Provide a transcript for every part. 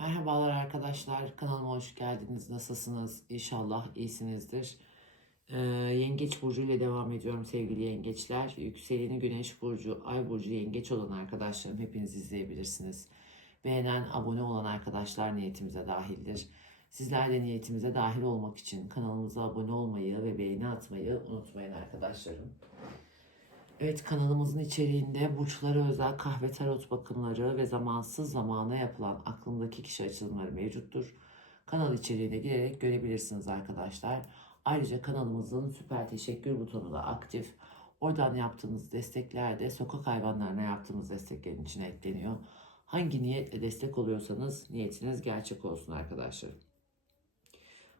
Merhabalar arkadaşlar, kanalıma hoş geldiniz. Nasılsınız? İnşallah iyisinizdir. Ee, yengeç burcu ile devam ediyorum sevgili yengeçler. Yükseleni Güneş burcu, Ay burcu yengeç olan arkadaşlarım hepiniz izleyebilirsiniz. Beğenen, abone olan arkadaşlar niyetimize dahildir. Sizler de niyetimize dahil olmak için kanalımıza abone olmayı ve beğeni atmayı unutmayın arkadaşlarım. Evet kanalımızın içeriğinde burçlara özel kahve tarot bakımları ve zamansız zamana yapılan aklımdaki kişi açılımları mevcuttur. Kanal içeriğine girerek görebilirsiniz arkadaşlar. Ayrıca kanalımızın süper teşekkür butonu da aktif. Oradan yaptığınız destekler de sokak hayvanlarına yaptığımız desteklerin içine ekleniyor. Hangi niyetle destek oluyorsanız niyetiniz gerçek olsun arkadaşlar.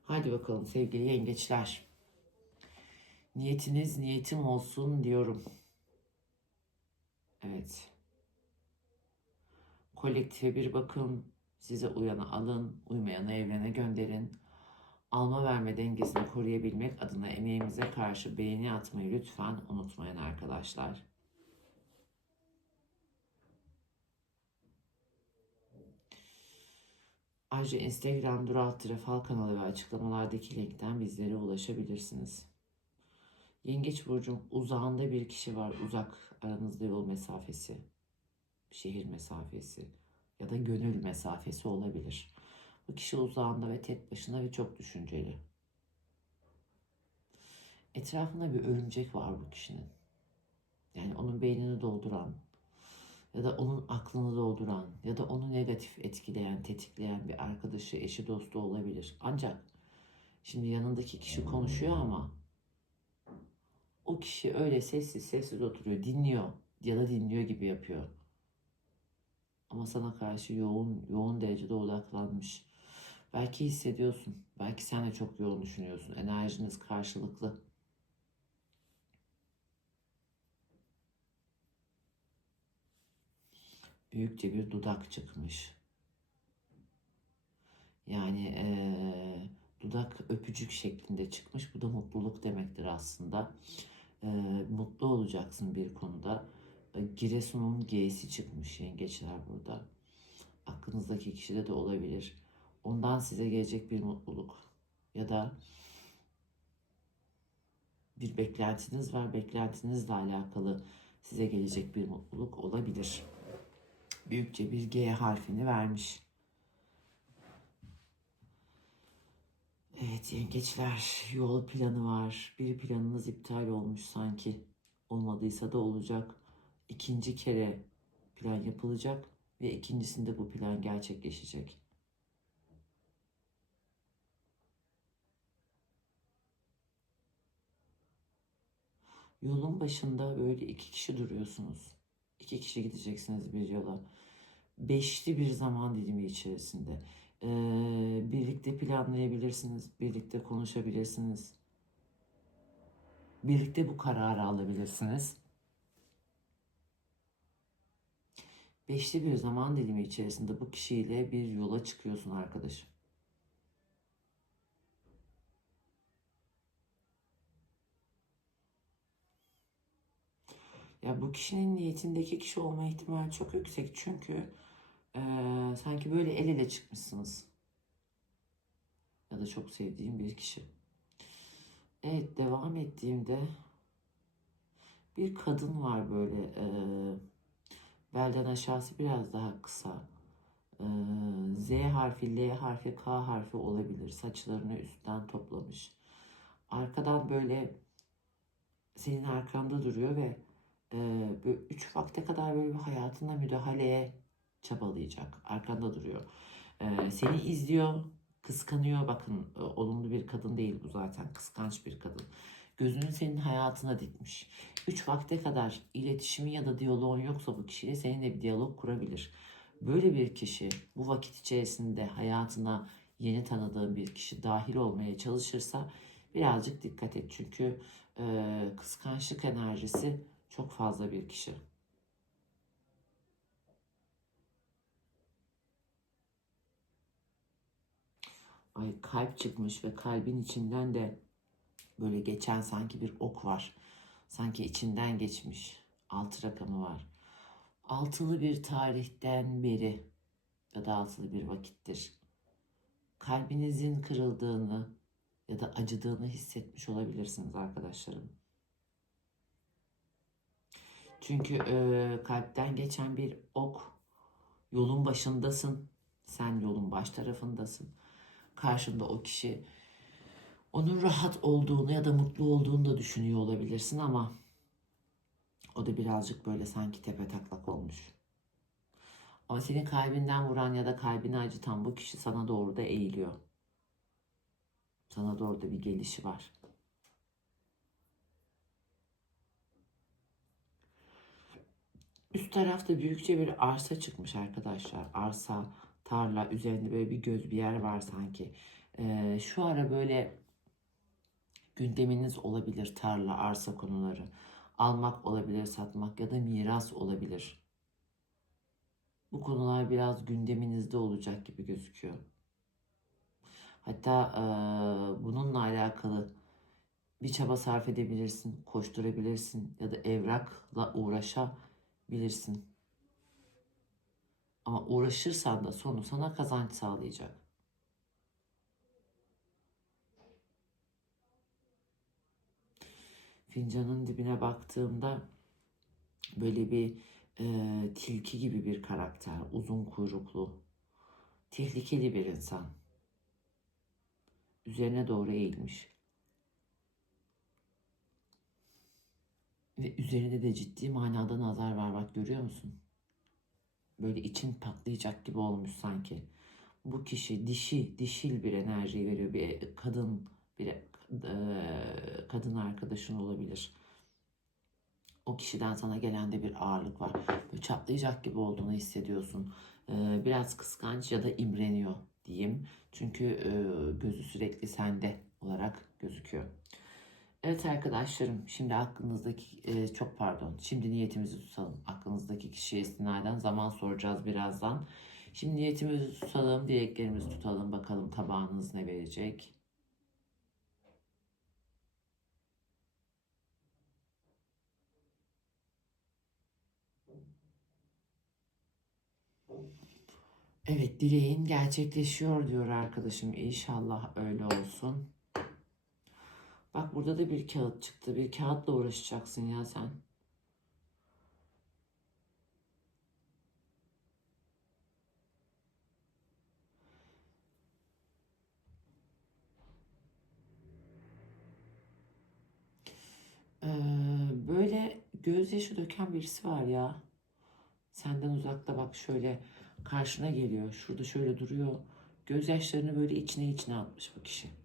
Haydi bakalım sevgili yengeçler. Niyetiniz niyetim olsun diyorum. Evet. Kolektife bir bakın. Size uyanı alın, uymayanı evrene gönderin. Alma verme dengesini koruyabilmek adına emeğimize karşı beğeni atmayı lütfen unutmayın arkadaşlar. Ayrıca Instagram Dural Fal kanalı ve açıklamalardaki linkten bizlere ulaşabilirsiniz. Yengeç burcum uzağında bir kişi var. Uzak aranızda yol mesafesi, şehir mesafesi ya da gönül mesafesi olabilir. Bu kişi uzağında ve tek başına ve çok düşünceli. Etrafında bir örümcek var bu kişinin. Yani onun beynini dolduran ya da onun aklını dolduran ya da onu negatif etkileyen, tetikleyen bir arkadaşı, eşi, dostu olabilir. Ancak şimdi yanındaki kişi konuşuyor ama o kişi öyle sessiz sessiz oturuyor, dinliyor ya da dinliyor gibi yapıyor. Ama sana karşı yoğun yoğun derecede odaklanmış. Belki hissediyorsun. Belki sen de çok yoğun düşünüyorsun. Enerjiniz karşılıklı. Büyükçe bir dudak çıkmış. Yani eee, dudak öpücük şeklinde çıkmış. Bu da mutluluk demektir aslında. Eee, mutlu olacaksın bir konuda. E, Giresun'un G'si çıkmış yengeçler burada. Aklınızdaki kişide de olabilir. Ondan size gelecek bir mutluluk ya da bir beklentiniz var. Beklentinizle alakalı size gelecek bir mutluluk olabilir. Büyükçe bir G harfini vermiş. Evet yengeçler yol planı var. Bir planınız iptal olmuş sanki. Olmadıysa da olacak. İkinci kere plan yapılacak ve ikincisinde bu plan gerçekleşecek. Yolun başında böyle iki kişi duruyorsunuz. İki kişi gideceksiniz bir yola. Beşli bir zaman dilimi içerisinde. Ee, birlikte planlayabilirsiniz, birlikte konuşabilirsiniz. Birlikte bu kararı alabilirsiniz. Beşli bir zaman dilimi içerisinde bu kişiyle bir yola çıkıyorsun arkadaşım. Ya bu kişinin niyetindeki kişi olma ihtimali çok yüksek çünkü eee, sanki böyle el ele çıkmışsınız. Ya da çok sevdiğim bir kişi. Evet devam ettiğimde bir kadın var böyle eee, belden aşağısı biraz daha kısa. Z harfi, L harfi, K harfi olabilir. Saçlarını üstten toplamış. Arkadan böyle senin arkanda duruyor ve e, böyle üç vakte kadar böyle bir hayatına müdahaleye çabalayacak. Arkanda duruyor. E, seni izliyor, kıskanıyor. Bakın e, olumlu bir kadın değil bu zaten. Kıskanç bir kadın. Gözünü senin hayatına dikmiş. Üç vakte kadar iletişimi ya da diyaloğun yoksa bu kişiyle seninle bir diyalog kurabilir. Böyle bir kişi bu vakit içerisinde hayatına yeni tanıdığın bir kişi dahil olmaya çalışırsa birazcık dikkat et. Çünkü e, kıskançlık enerjisi çok fazla bir kişi. Ay kalp çıkmış ve kalbin içinden de böyle geçen sanki bir ok var. Sanki içinden geçmiş. Altı rakamı var. Altılı bir tarihten beri ya da altılı bir vakittir. Kalbinizin kırıldığını ya da acıdığını hissetmiş olabilirsiniz arkadaşlarım. Çünkü e, kalpten geçen bir ok yolun başındasın. Sen yolun baş tarafındasın. Karşında o kişi onun rahat olduğunu ya da mutlu olduğunu da düşünüyor olabilirsin ama o da birazcık böyle sanki tepe taklak olmuş. Ama senin kalbinden vuran ya da kalbini acıtan bu kişi sana doğru da eğiliyor. Sana doğru da bir gelişi var. Üst tarafta büyükçe bir arsa çıkmış arkadaşlar. Arsa, tarla, üzerinde böyle bir göz bir yer var sanki. Ee, şu ara böyle gündeminiz olabilir tarla, arsa konuları. Almak olabilir, satmak ya da miras olabilir. Bu konular biraz gündeminizde olacak gibi gözüküyor. Hatta eee, bununla alakalı bir çaba sarf edebilirsin, koşturabilirsin ya da evrakla uğraşabilirsin. Ama uğraşırsan da sonu sana kazanç sağlayacak. Fincanın dibine baktığımda böyle bir e, tilki gibi bir karakter, uzun kuyruklu, tehlikeli bir insan. Üzerine doğru eğilmiş. Ve üzerinde de ciddi manada nazar var bak görüyor musun? Böyle için patlayacak gibi olmuş sanki. Bu kişi dişi, dişil bir enerji veriyor. Bir kadın, bir e, kadın arkadaşın olabilir. O kişiden sana gelen de bir ağırlık var. Böyle çatlayacak gibi olduğunu hissediyorsun. E, biraz kıskanç ya da imreniyor diyeyim. Çünkü e, gözü sürekli sende olarak gözüküyor. Evet arkadaşlarım şimdi aklınızdaki e, çok pardon şimdi niyetimizi tutalım. Aklınızdaki kişiye istinaden zaman soracağız birazdan. Şimdi niyetimizi tutalım, dileklerimizi tutalım. Bakalım tabağınız ne verecek. Evet dileğin gerçekleşiyor diyor arkadaşım. İnşallah öyle olsun. Bak burada da bir kağıt çıktı. Bir kağıtla uğraşacaksın ya sen. Ee, böyle gözyaşı döken birisi var ya. Senden uzakta bak şöyle karşına geliyor. Şurada şöyle duruyor. Gözyaşlarını böyle içine içine atmış bu kişi.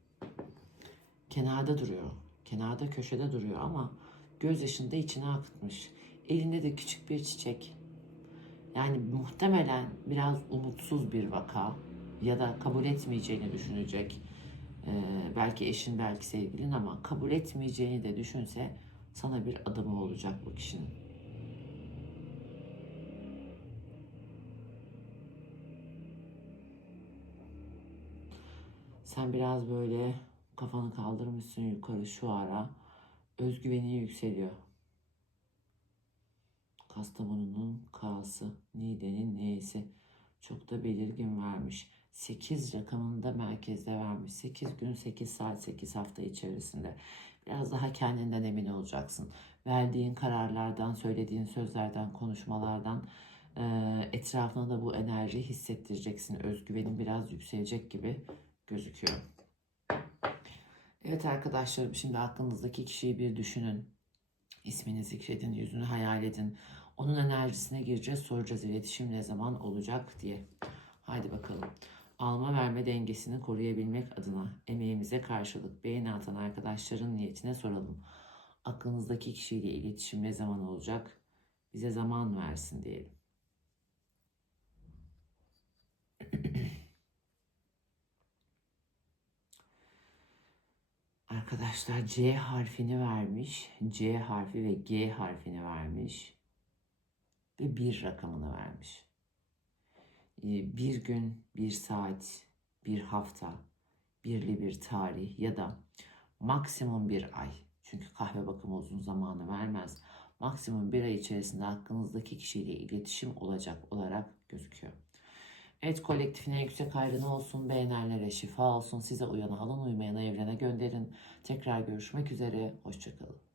Kenarda duruyor. Kenarda köşede duruyor ama gözyaşını da içine akıtmış. Elinde de küçük bir çiçek. Yani muhtemelen biraz umutsuz bir vaka ya da kabul etmeyeceğini düşünecek. Ee, belki eşin belki sevgilin ama kabul etmeyeceğini de düşünse sana bir adımı olacak bu kişinin. Sen biraz böyle kafanı kaldırmışsın yukarı şu ara. Özgüvenin yükseliyor. Kastamonu'nun K'sı, Niğde'nin N'si. Çok da belirgin vermiş. 8 rakamını da merkezde vermiş. 8 gün, 8 saat, 8 hafta içerisinde. Biraz daha kendinden emin olacaksın. Verdiğin kararlardan, söylediğin sözlerden, konuşmalardan etrafına da bu enerjiyi hissettireceksin. Özgüvenin biraz yükselecek gibi gözüküyor. Evet arkadaşlarım şimdi aklınızdaki kişiyi bir düşünün. İsmini zikredin, yüzünü hayal edin. Onun enerjisine gireceğiz, soracağız iletişim ne zaman olacak diye. Haydi bakalım. Alma verme dengesini koruyabilmek adına emeğimize karşılık beğeni atan arkadaşların niyetine soralım. Aklınızdaki kişiyle iletişim ne zaman olacak? Bize zaman versin diyelim. Arkadaşlar C harfini vermiş. C harfi ve G harfini vermiş. Ve bir rakamını vermiş. Ee, Bir gün, bir saat, bir hafta, birli bir tarih ya da maksimum bir ay. Çünkü kahve bakımı uzun zamanı vermez. Maksimum bir ay içerisinde hakkınızdaki kişiyle iletişim olacak olarak gözüküyor. Evet kolektifine yüksek hayrına olsun. Beğenenlere şifa olsun. Size uyana alın uymayana evrene gönderin. Tekrar görüşmek üzere. Hoşçakalın.